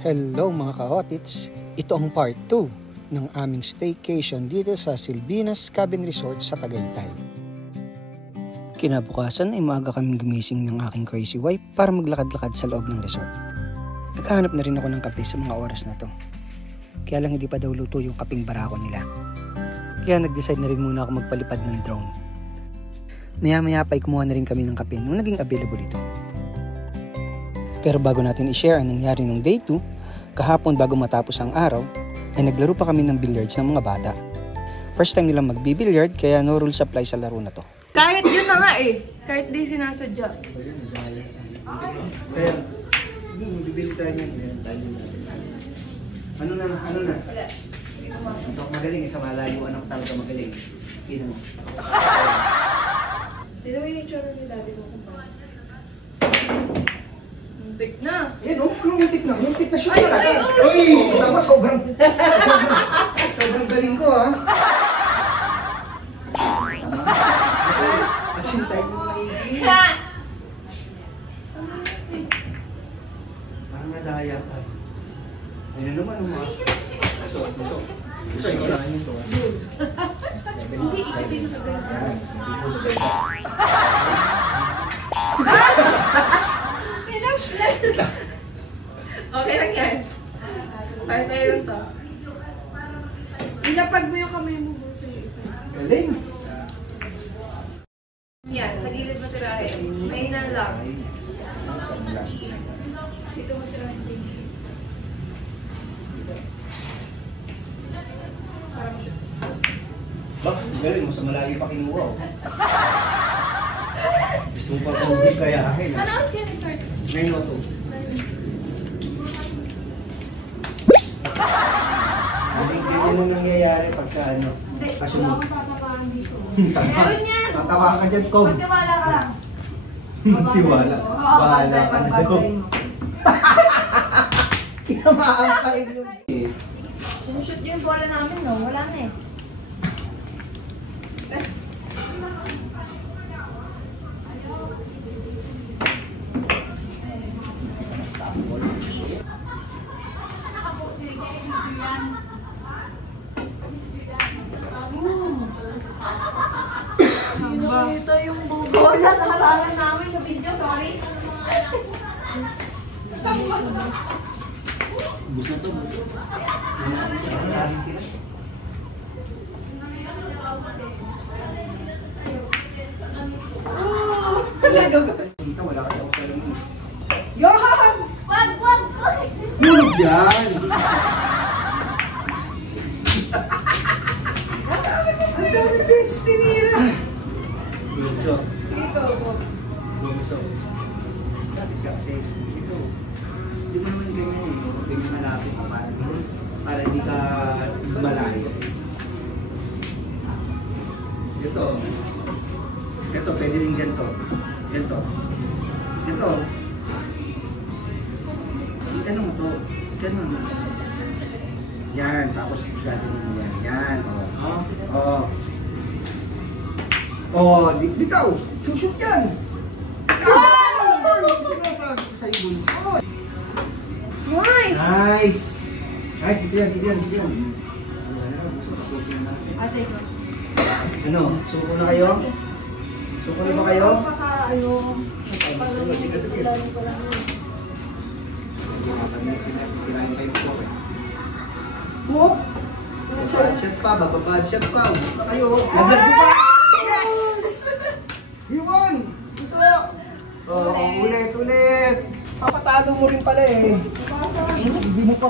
Hello mga ka-otits! Ito ang part 2 ng aming staycation dito sa Silvinas Cabin Resort sa Tagaytay. Kinabukasan ay maaga kaming gumising ng aking crazy wife para maglakad-lakad sa loob ng resort. Naghahanap na rin ako ng kape sa mga oras na to. Kaya lang hindi pa daw luto yung kaping barako nila. Kaya nag-decide na rin muna ako magpalipad ng drone. Maya-maya pa ay kumuha na rin kami ng kape nung naging available ito. Pero bago natin i-share ang nangyari nung day 2, kahapon bago matapos ang araw, ay naglaro pa kami ng billiards ng mga bata. First time nilang magbibilliard kaya no rules apply sa laro na to. Kahit yun na nga eh. Kahit di sinasadya. Kaya, bibili tayo niyan. Ano na? Wala. Ito magaling, sa malayo anak talaga magaling. Kino mo. Dito mo yung itsura ni daddy ko kung paano. Muntik na. Yan o, muntik na shoot talaga. Uy, tama sobrang galing ko ha. Asintay mo maigi. Parang nadaya ka. Ayun naman o mga. Busok. Ikaw na yun to ha. Hindi kasi nakaganda. Okay lang yan. Tayo lang to. Ilapag mo yung kamay mo sa isa. Galing. Yan, sa gilid mo tirahin. Mahina lang. Dito mo tirahin. Bakit? Galing mo sa malayo pa kinuha o. Gusto mo pa tubig kaya akin. Ano oras kaya nag-start? 9:02. Ganyan ang nangyayari pagka ano. Hindi, Kasi wala mo. akong tatapakan dito. Meron yan! Tatawa ka dyan, Kog. Magtiwala ka lang. Magtiwala. Oo, Bahala ka na daw. babantay mo. Kinamaan pa rin yun. Sinushoot yung bola namin, no? Wala na eh. Ito yung bola na halangan namin sa video, sorry. Bus na to. Dito wala ka sa usalang mo. Yohan! Wag! Yun dyan! Ang dami beses tinira! Gusto. Dito. Gusto. Kapit ka kasi ito. Hindi mo naman ganyan ito. Ganyan malapit ka para hindi ka malayo. Ito. Ito, pwede rin ganito. Ganito. Ito. Ganun mo to. Ganun. Yan. Tapos gagawin mo yan. Yan. Oo. Oh, bitaw! Shoot yan! Nice! Nice! Nice, dito yan. Ate ko. Ano? Suko na kayo? Suko na ba kayo? Hook! Bad shot pa, bababad shot pa. Gusto kayo. Naglag mo pa! Yes! You won! Gusto! Oh, ulit! Papatalo mo rin pala eh. Hindi mo pa